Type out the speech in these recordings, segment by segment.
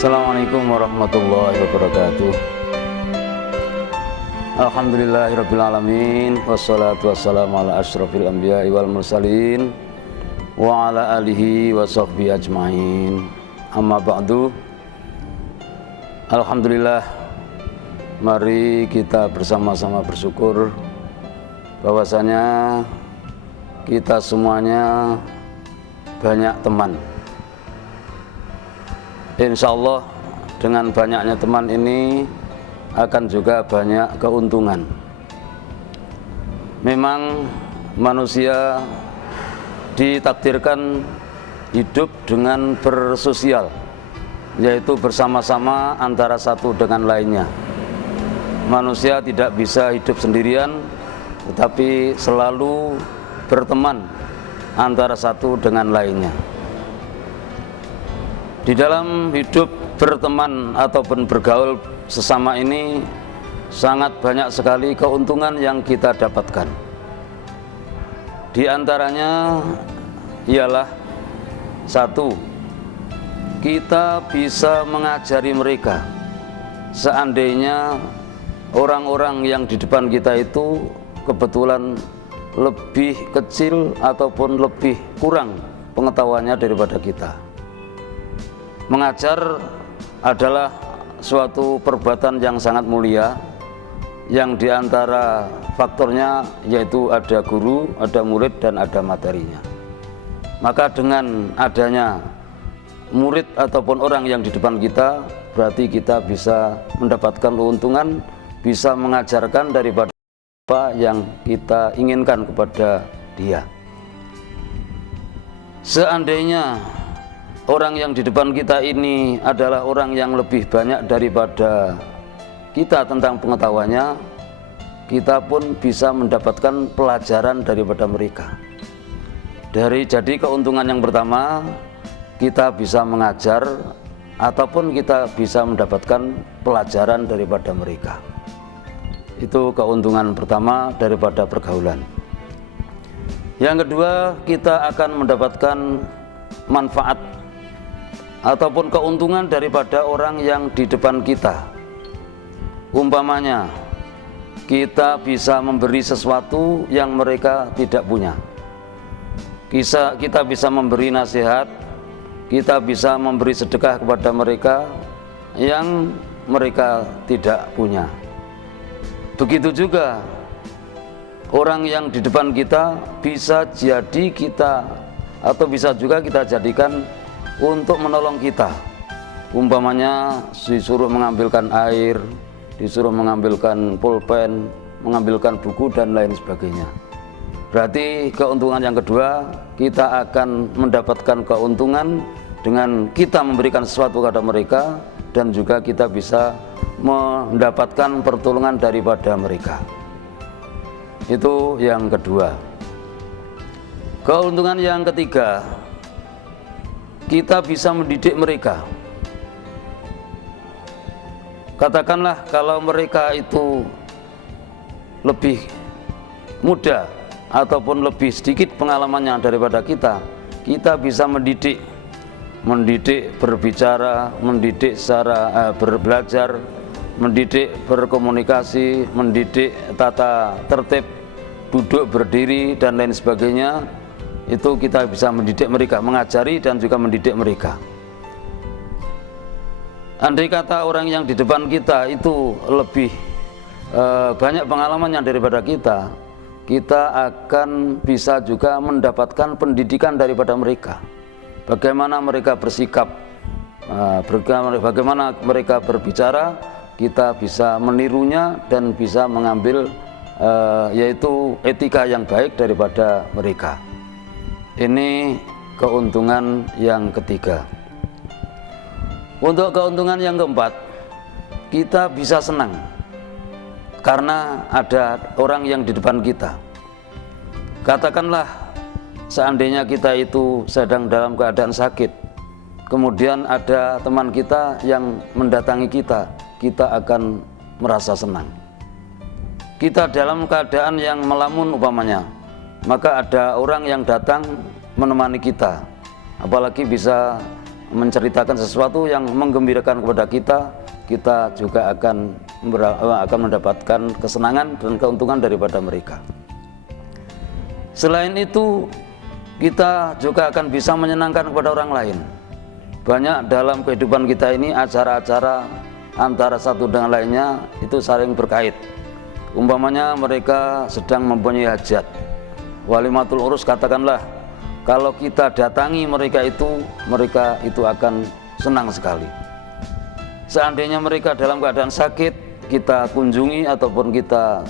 Assalamualaikum warahmatullahi wabarakatuh. Alhamdulillahirrabbilalamin. Wassalatu wassalamu ala ashrafil anbiya wal mursalin wa ala alihi wa sahbihi ajma'in. Amma ba'du. Alhamdulillah, mari kita bersama-sama bersyukur bahwasanya kita semuanya banyak teman. Insya Allah dengan banyaknya teman ini akan juga banyak keuntungan. Memang manusia ditakdirkan hidup dengan bersosial, yaitu bersama-sama antara satu dengan lainnya. Manusia tidak bisa hidup sendirian, tetapi selalu berteman antara satu dengan lainnya. Di dalam hidup berteman ataupun bergaul sesama ini sangat banyak sekali keuntungan yang kita dapatkan. Di antaranya ialah satu, kita bisa mengajari mereka. Seandainya orang-orang yang di depan kita itu kebetulan lebih kecil ataupun lebih kurang pengetahuannya daripada kita. Mengajar adalah suatu perbuatan yang sangat mulia, yang diantara faktornya yaitu ada guru, ada murid, dan ada materinya. Maka dengan adanya murid ataupun orang yang di depan kita, berarti kita bisa mendapatkan keuntungan, bisa mengajarkan daripada apa yang kita inginkan kepada dia. Seandainya orang yang di depan kita ini adalah orang yang lebih banyak daripada kita tentang pengetahuannya, kita pun bisa mendapatkan pelajaran daripada mereka. Jadi keuntungan yang pertama, kita bisa mengajar ataupun kita bisa mendapatkan pelajaran daripada mereka. Itu keuntungan pertama daripada pergaulan. Yang kedua, kita akan mendapatkan manfaat ataupun keuntungan daripada orang yang di depan kita. Umpamanya, kita bisa memberi sesuatu yang mereka tidak punya. Kita bisa memberi nasihat, kita bisa memberi sedekah kepada mereka yang mereka tidak punya. Begitu juga orang yang di depan kita bisa jadi kita atau bisa juga kita jadikan untuk menolong kita. Umpamanya disuruh mengambilkan air, disuruh mengambilkan pulpen, mengambilkan buku, dan lain sebagainya. Berarti keuntungan yang kedua, kita akan mendapatkan keuntungan dengan kita memberikan sesuatu kepada mereka, dan juga kita bisa mendapatkan pertolongan daripada mereka. Itu yang kedua. Keuntungan yang ketiga, kita bisa mendidik mereka. Katakanlah kalau mereka itu lebih muda ataupun lebih sedikit pengalamannya daripada kita bisa mendidik berbicara, mendidik secara berbelajar, mendidik berkomunikasi, mendidik tata tertib, duduk berdiri, dan lain sebagainya. Itu kita bisa mendidik mereka, mengajari dan juga mendidik mereka. Andai kata orang yang di depan kita itu lebih banyak pengalamannya daripada kita akan bisa juga mendapatkan pendidikan daripada mereka. Bagaimana mereka bersikap, bagaimana mereka berbicara, kita bisa menirunya dan bisa mengambil yaitu etika yang baik daripada mereka. Ini keuntungan yang ketiga. Untuk keuntungan yang keempat, kita bisa senang karena ada orang yang di depan kita. Katakanlah seandainya kita itu sedang dalam keadaan sakit, kemudian ada teman kita yang mendatangi kita akan merasa senang. Kita dalam keadaan yang melamun umpamanya, maka ada orang yang datang menemani kita, apalagi bisa menceritakan sesuatu yang menggembirakan kepada kita, kita juga akan mendapatkan kesenangan dan keuntungan daripada mereka. Selain itu, kita juga akan bisa menyenangkan kepada orang lain. Banyak dalam kehidupan kita ini acara-acara antara satu dengan lainnya itu saling berkait. Umpamanya mereka sedang mempunyai hajat, walimatul urus katakanlah, kalau kita datangi mereka itu akan senang sekali. Seandainya mereka dalam keadaan sakit, kita kunjungi ataupun kita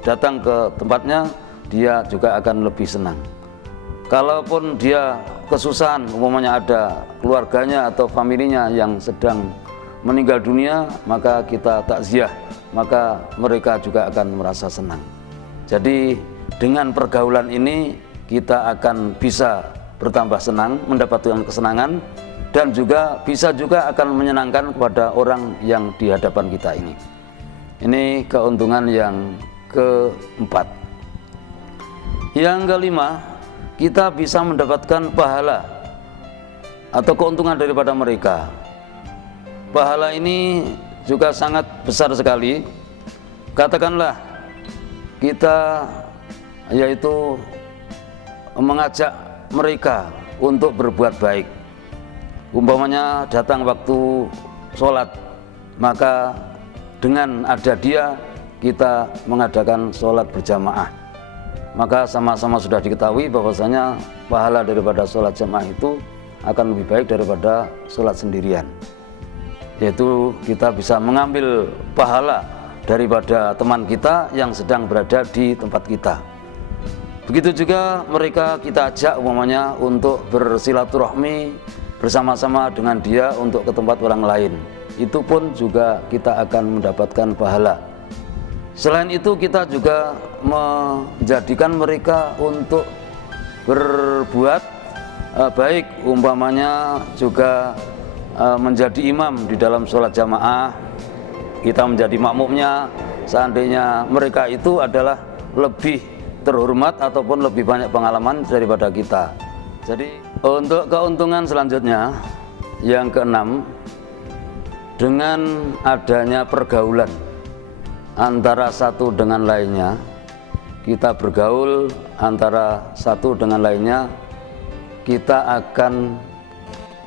datang ke tempatnya, dia juga akan lebih senang. Kalaupun dia kesusahan, umpamanya ada keluarganya atau familinya yang sedang meninggal dunia, maka kita takziah, maka mereka juga akan merasa senang. Jadi dengan pergaulan ini kita akan bisa bertambah senang, mendapatkan kesenangan, dan juga bisa juga akan menyenangkan kepada orang yang di hadapan kita ini. Ini keuntungan yang keempat. Yang kelima, kita bisa mendapatkan pahala atau keuntungan daripada mereka. Pahala ini juga sangat besar sekali. Katakanlah kita yaitu mengajak mereka untuk berbuat baik. Umpamanya datang waktu sholat, maka dengan ada dia kita mengadakan sholat berjamaah. Maka sama-sama sudah diketahui bahwasanya pahala daripada sholat jamaah itu akan lebih baik daripada sholat sendirian. Yaitu kita bisa mengambil pahala daripada teman kita yang sedang berada di tempat kita. Begitu juga mereka kita ajak umpamanya untuk bersilaturahmi bersama-sama dengan dia untuk ke tempat orang lain. Itu pun juga kita akan mendapatkan pahala. Selain itu kita juga menjadikan mereka untuk berbuat baik, umpamanya juga menjadi imam di dalam sholat jamaah, kita menjadi makmumnya. Seandainya mereka itu adalah lebih terhormat ataupun lebih banyak pengalaman daripada kita. Jadi untuk keuntungan selanjutnya yang keenam, dengan adanya pergaulan antara satu dengan lainnya, kita bergaul antara satu dengan lainnya, kita akan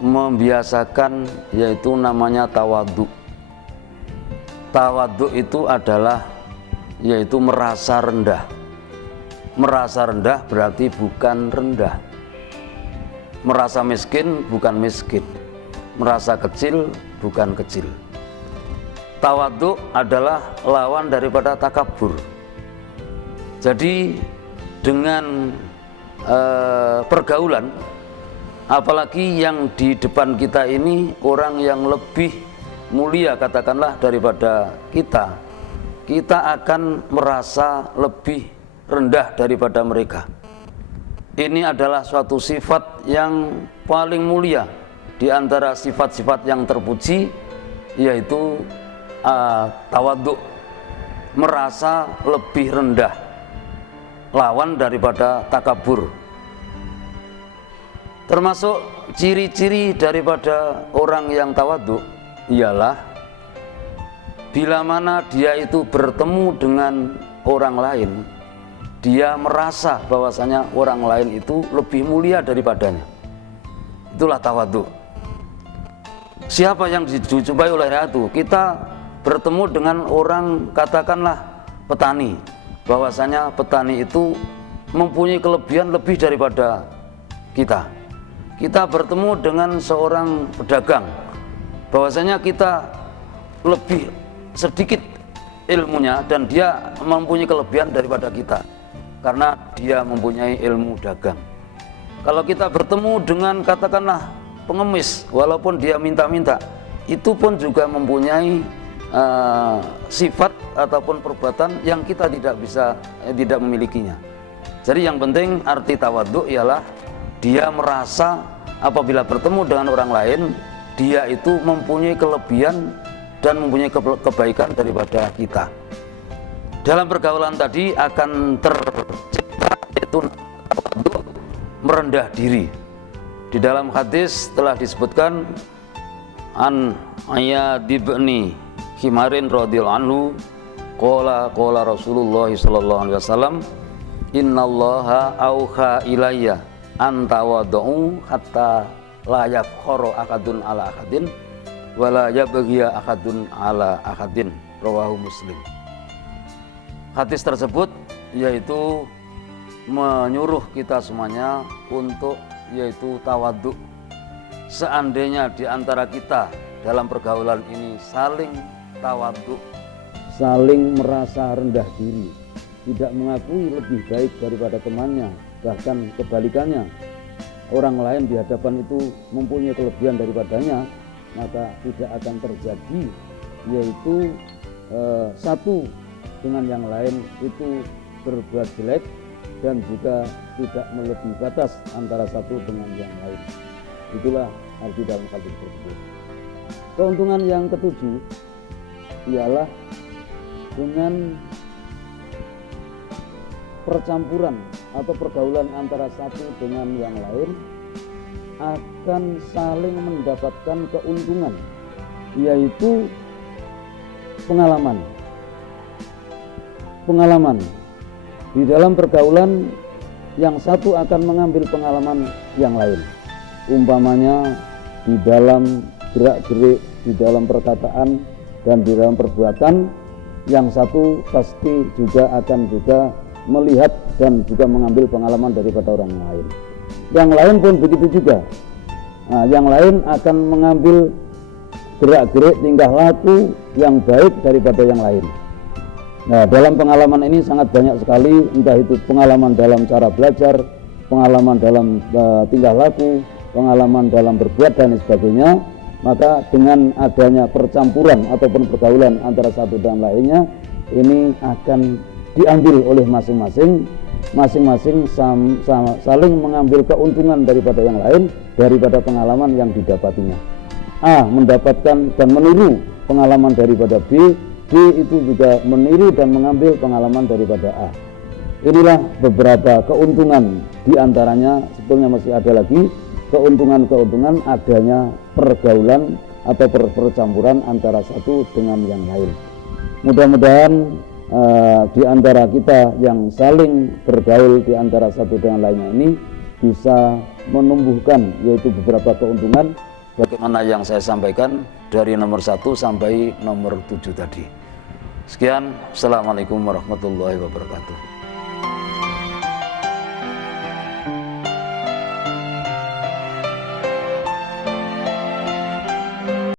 membiasakan yaitu namanya tawadhu. Tawadhu itu adalah yaitu merasa rendah. Merasa rendah berarti bukan rendah. Merasa miskin bukan miskin. Merasa kecil bukan kecil. Tawadhu adalah lawan daripada takabur. Jadi dengan pergaulan, apalagi yang di depan kita ini orang yang lebih mulia katakanlah daripada kita, kita akan merasa lebih rendah daripada mereka. Ini adalah suatu sifat yang paling mulia di antara sifat-sifat yang terpuji, yaitu tawadhu, merasa lebih rendah, lawan daripada takabur. Termasuk ciri-ciri daripada orang yang tawadhu ialah bila mana dia itu bertemu dengan orang lain, dia merasa bahwasanya orang lain itu lebih mulia daripadanya. Itulah tawadhu. Siapa yang dijumpai oleh ratu? Kita bertemu dengan orang katakanlah petani, bahwasanya petani itu mempunyai kelebihan lebih daripada kita. Kita bertemu dengan seorang pedagang, bahwasanya kita lebih sedikit ilmunya dan dia mempunyai kelebihan daripada kita karena dia mempunyai ilmu dagang. Kalau kita bertemu dengan katakanlah pengemis, walaupun dia minta-minta, itu pun juga mempunyai sifat ataupun perbuatan yang kita tidak memilikinya. Jadi yang penting arti tawadhu ialah dia merasa apabila bertemu dengan orang lain, dia itu mempunyai kelebihan dan mempunyai kebaikan daripada kita. Dalam pergaulan tadi akan tercipta yaitu merendah diri. Di dalam hadis telah disebutkan an Ayyad ibni Himarin radhiyallahu anhu qala Rasulullah sallallahu alaihi wasallam innallaha auha ilayya an tawaddu hatta la yafkhara akadun ala akadin wala yabghiya akadun ala akadin, rawahu Muslim. Hadis tersebut yaitu menyuruh kita semuanya untuk yaitu tawadhu. Seandainya di antara kita dalam pergaulan ini saling tawadhu, saling merasa rendah diri, tidak mengakui lebih baik daripada temannya, bahkan kebalikannya, orang lain di hadapan itu mempunyai kelebihan daripadanya, maka tidak akan terjadi yaitu satu dengan yang lain itu berbuat jelek dan juga tidak melebihi batas antara satu dengan yang lain. Itulah arti dalam hadis tersebut. Keuntungan yang ketujuh ialah dengan percampuran atau pergaulan antara satu dengan yang lain akan saling mendapatkan keuntungan, yaitu pengalaman. Di dalam pergaulan yang satu akan mengambil pengalaman yang lain. Umpamanya di dalam gerak-gerik, di dalam perkataan dan di dalam perbuatan, yang satu pasti juga akan melihat dan juga mengambil pengalaman daripada orang lain. Yang lain pun begitu juga. Nah, yang lain akan mengambil gerak-gerik tingkah laku yang baik daripada yang lain. Nah, dalam pengalaman ini sangat banyak sekali, entah itu pengalaman dalam cara belajar, pengalaman dalam tingkah laku, pengalaman dalam berbuat dan sebagainya. Maka dengan adanya percampuran ataupun pergaulan antara satu dan lainnya, ini akan diambil oleh masing-masing saling mengambil keuntungan daripada yang lain, daripada pengalaman yang didapatinya. A mendapatkan dan meniru pengalaman daripada B, B itu juga meniru dan mengambil pengalaman daripada A. Inilah beberapa keuntungan, diantaranya sebetulnya masih ada lagi keuntungan-keuntungan adanya pergaulan atau percampuran antara satu dengan yang lain. Mudah-mudahan di antara kita yang saling bergaul di antara satu dengan lainnya ini bisa menumbuhkan yaitu beberapa keuntungan bagaimana yang saya sampaikan dari nomor 1 sampai nomor 7 tadi. Sekian, Assalamualaikum warahmatullahi wabarakatuh.